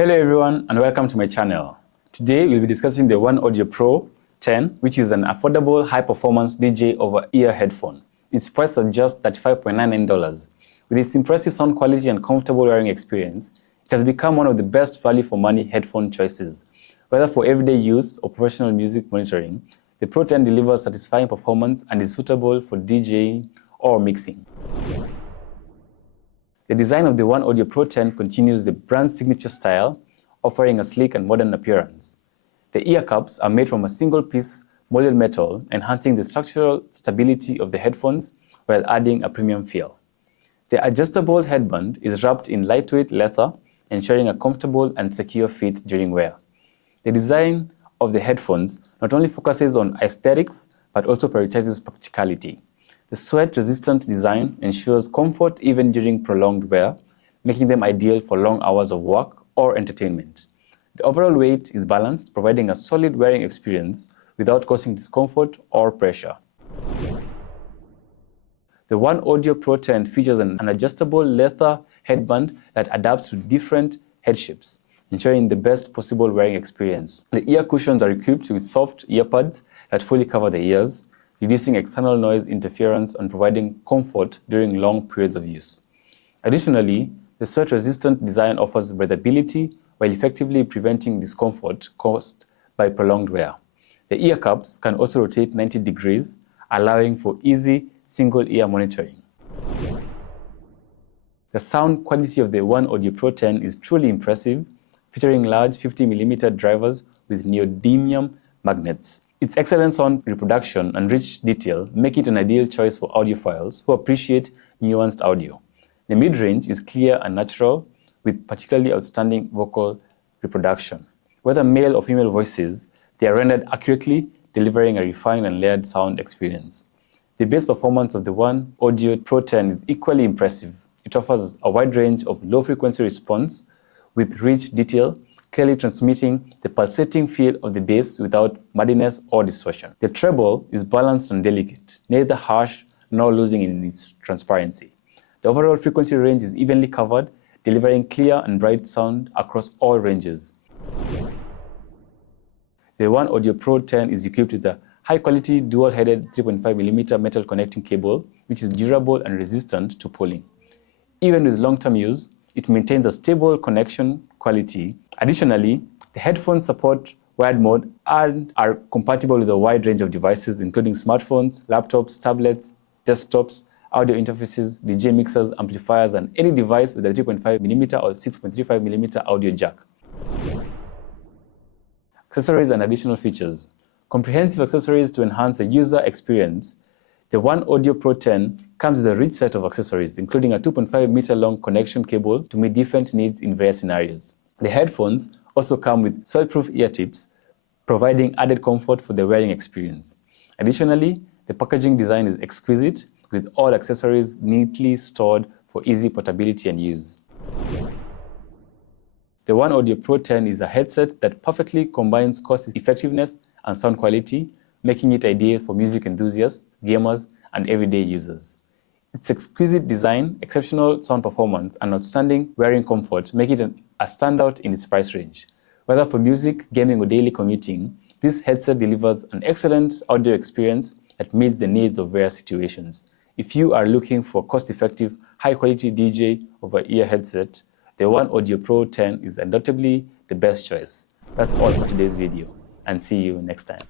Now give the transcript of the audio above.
Hello everyone and welcome to my channel. Today we'll be discussing the OneOdio Pro 10, which is an affordable high-performance DJ over-ear headphone. It's priced at just $35.99. With its impressive sound quality and comfortable wearing experience, it has become one of the best value-for-money headphone choices. Whether for everyday use or professional music monitoring, the Pro 10 delivers satisfying performance and is suitable for DJing or mixing. The design of the OneOdio Pro 10 continues the brand's signature style, offering a sleek and modern appearance. The ear cups are made from a single-piece molded metal, enhancing the structural stability of the headphones while adding a premium feel. The adjustable headband is wrapped in lightweight leather, ensuring a comfortable and secure fit during wear. The design of the headphones not only focuses on aesthetics, but also prioritizes practicality. The sweat-resistant design ensures comfort even during prolonged wear, making them ideal for long hours of work or entertainment. The overall weight is balanced, providing a solid wearing experience without causing discomfort or pressure. The OneOdio Pro 10 features an adjustable leather headband that adapts to different head shapes, ensuring the best possible wearing experience. The ear cushions are equipped with soft earpads that fully cover the ears, reducing external noise interference and providing comfort during long periods of use. Additionally, the sweat-resistant design offers breathability while effectively preventing discomfort caused by prolonged wear. The ear cups can also rotate 90 degrees, allowing for easy single-ear monitoring. The sound quality of the OneOdio Pro 10 is truly impressive, featuring large 50mm drivers with neodymium magnets. Its excellent sound reproduction and rich detail make it an ideal choice for audiophiles who appreciate nuanced audio. The mid-range is clear and natural, with particularly outstanding vocal reproduction. Whether male or female voices, they are rendered accurately, delivering a refined and layered sound experience. The bass performance of the OneOdio Pro 10 is equally impressive. It offers a wide range of low-frequency response with rich detail, clearly transmitting the pulsating feel of the bass without muddiness or distortion. The treble is balanced and delicate, neither harsh nor losing in its transparency. The overall frequency range is evenly covered, delivering clear and bright sound across all ranges. The OneOdio Pro 10 is equipped with a high-quality dual-headed 3.5mm metal connecting cable, which is durable and resistant to pulling. Even with long-term use, it maintains a stable connection quality. Additionally, the headphones support wired mode and are compatible with a wide range of devices, including smartphones, laptops, tablets, desktops, audio interfaces, DJ mixers, amplifiers, and any device with a 3.5mm or 6.35mm audio jack. Accessories and additional features. Comprehensive accessories to enhance the user experience. The OneOdio Pro 10 comes with a rich set of accessories, including a 2.5-meter-long connection cable to meet different needs in various scenarios. The headphones also come with sweat-proof ear tips, providing added comfort for the wearing experience. Additionally, the packaging design is exquisite, with all accessories neatly stored for easy portability and use. The OneOdio Pro 10 is a headset that perfectly combines cost-effectiveness and sound quality, making it ideal for music enthusiasts, gamers, and everyday users. Its exquisite design, exceptional sound performance, and outstanding wearing comfort make it a standout in its price range. Whether for music, gaming, or daily commuting, this headset delivers an excellent audio experience that meets the needs of various situations. If you are looking for a cost-effective, high-quality DJ over-ear headset, the OneOdio Pro 10 is undoubtedly the best choice. That's all for today's video, and see you next time.